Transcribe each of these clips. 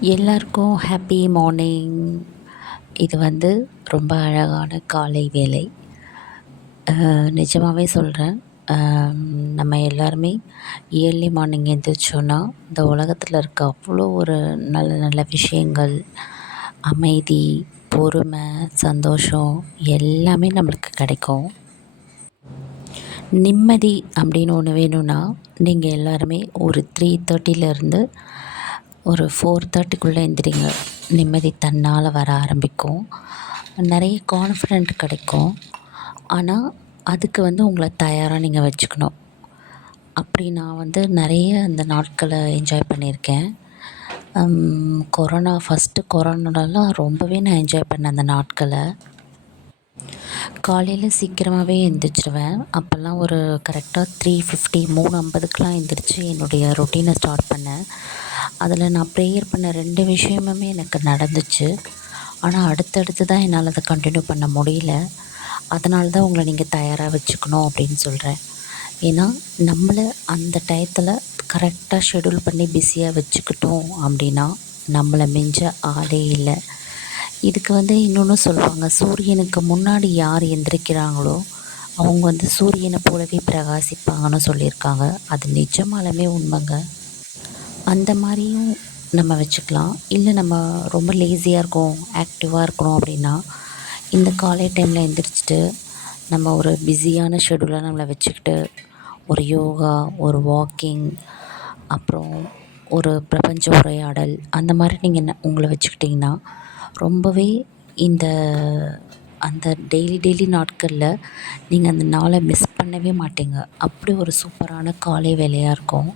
எல்லாருக்கும் happy morning இது வந்து ரொம்ப அழகான காலை வேலை நிஜமாகவே சொல்கிறேன் நம்ம எல்லாருமே இயர்லி மார்னிங் எழுந்திரிச்சோன்னா இந்த உலகத்தில் இருக்க அவ்வளோ ஒரு நல்ல நல்ல விஷயங்கள் அமைதி பொறுமை சந்தோஷம் எல்லாமே நம்மளுக்கு கிடைக்கும். நிம்மதி அப்படின்னு ஒன்று வேணும்னா நீங்கள் எல்லாருமே ஒரு த்ரீ தேர்ட்டிலேருந்து ஒரு ஃபோர் தேர்ட்டிக்குள்ளே எந்திரிங்க. நிம்மதி தன்னால் வர ஆரம்பிக்கும். நிறைய கான்ஃபிடென்ட் கிடைக்கும். ஆனால் அதுக்கு வந்து உங்களை தயாராக நீங்கள் வச்சுக்கணும். அப்படி நான் வந்து நிறைய அந்த நாட்களை என்ஜாய் பண்ணியிருக்கேன். கொரோனா ஃபஸ்ட்டு கொரோனாலலாம் ரொம்பவே நான் என்ஜாய் பண்ணேன் அந்த நாட்களை. காலையில் சீக்கிரமாகவே எழுந்திரிச்சிருவேன் அப்போல்லாம் ஒரு கரெக்டாக த்ரீ ஃபிஃப்டி மூணு ஐம்பதுக்கெலாம் எழுந்திரிச்சி என்னுடைய ரொட்டீனை ஸ்டார்ட் பண்ணேன். அதில் நான் ப்ரேயர் பண்ண ரெண்டு விஷயமுமே எனக்கு நடந்துச்சு. ஆனால் அடுத்தடுத்து தான் என்னால் அதை கண்டினியூ பண்ண முடியல. அதனால தான் உங்களை நீங்கள் தயாராக வச்சுக்கணும் அப்படின்னு சொல்கிறேன். ஏன்னா நம்மளை அந்த டயத்தில் கரெக்டாக ஷெடியூல் பண்ணி பிஸியாக வச்சுக்கிட்டோம் அப்படின்னா நம்மளை மிஞ்ச ஆளே இல்லை. இதுக்கு வந்து இன்னொன்று சொல்லுவாங்க சூரியனுக்கு முன்னாடி யார் எந்திரிக்கிறாங்களோ அவங்க வந்து சூரியனை போலவே பிரகாசிப்பாங்கன்னு சொல்லியிருக்காங்க. அது நிஜமாலுமே உண்மைங்க. அந்த மாதிரியும் நம்ம வச்சுக்கலாம். இல்லை நம்ம ரொம்ப லேசியாக இருக்கோம் ஆக்டிவாக இருக்கணும் அப்படின்னா இந்த காலை டைமில் எழுந்திரிச்சிட்டு நம்ம ஒரு பிஸியான ஷெடியூலாக நம்மளை வச்சுக்கிட்டு ஒரு யோகா ஒரு வாக்கிங் அப்புறம் ஒரு பிரபஞ்ச உரையாடல் அந்த மாதிரி நீங்கள் என்ன உங்களை வச்சுக்கிட்டிங்கன்னா ரொம்பவே இந்த அந்த டெய்லி டெய்லி நாட்களில் நீங்கள் அந்த நாளை மிஸ் பண்ணவே மாட்டீங்க. அப்படி ஒரு சூப்பரான காலை வேலையாக இருக்கும்.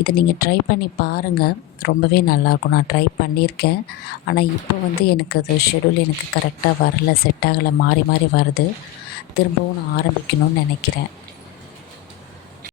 இதை நீங்கள் ட்ரை பண்ணி பாருங்கள் ரொம்பவே நல்லாயிருக்கும் நான் ட்ரை பண்ணியிருக்கேன். ஆனால் இப்போ வந்து எனக்கு அது ஷெடியூல் எனக்கு கரெக்டாக வரல. செட் ஆகலை. மாறி மாறி வருது. திரும்பவும் நான் ஆரம்பிக்கணும்னு நினைக்கிறேன்.